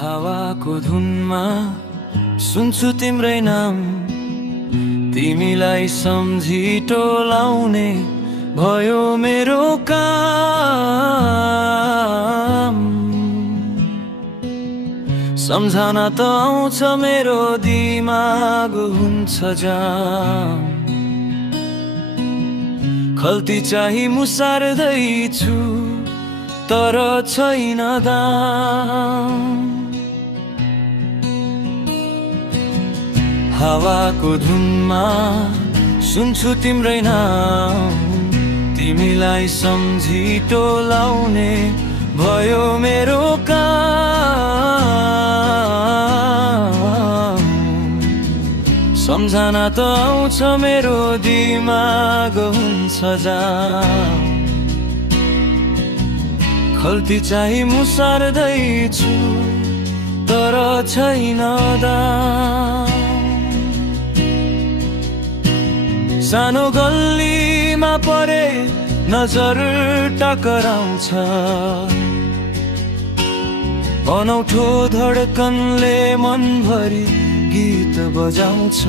हावाको धुनमा सुन्छु तिम्रै नाम, तिमीलाई सम्झी टोलाउने भयो मेरो काम। सम्झना त आउँछ मेरो दिमाग हुन्छ जाम, खल्ती चाहिँ मुसार्दैछु तर छैन दाम। हावाको धुनमा सुन्छु तिम्रै नाम, तिमीलाई सम्झी टोलाउने भयो मेरो काम। सम्झना त आउँछ मेरो दिमाग हुन्छ जाम, खल्ती चाहिँ मुसार्दैछु तर छैन दाम। सानो गल्लीमा परे नजर टकराउँछ, अनौठो धड्कनले मनभरि गीत बजाउँछ।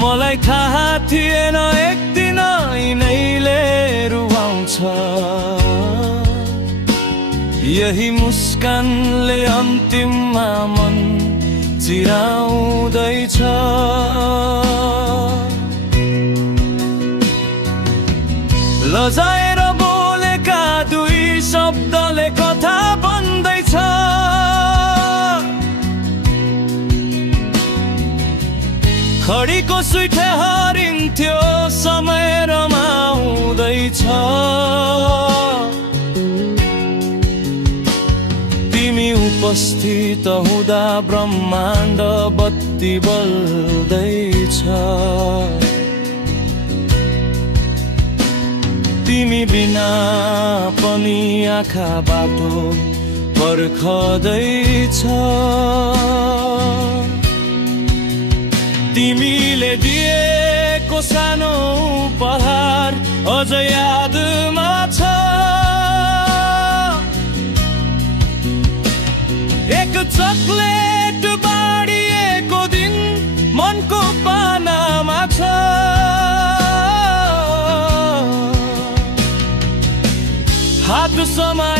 मलाई थाहा थिएन एक दिन यिनैले रुवाउँछ, यही मुस्कानले अन्तिममा मन चिराउँदैछ। लजाएर बोलेका दुई शब्दले कथा बन्दैछ, खडीको सुइठे हरिन्थ्यो समय रमाउँदैछ। तिमी उपस्थित हुँदा ब्रह्माण्ड बत्ती बल्दैछ, तिमी बिना पनि आँखा बाटो पर्खदैछ। तिमीले दिएको सानो उपहार अझ यादमा छ, एक चकलेट बाँडिएको दिन मनको पानामा छ। हात समाए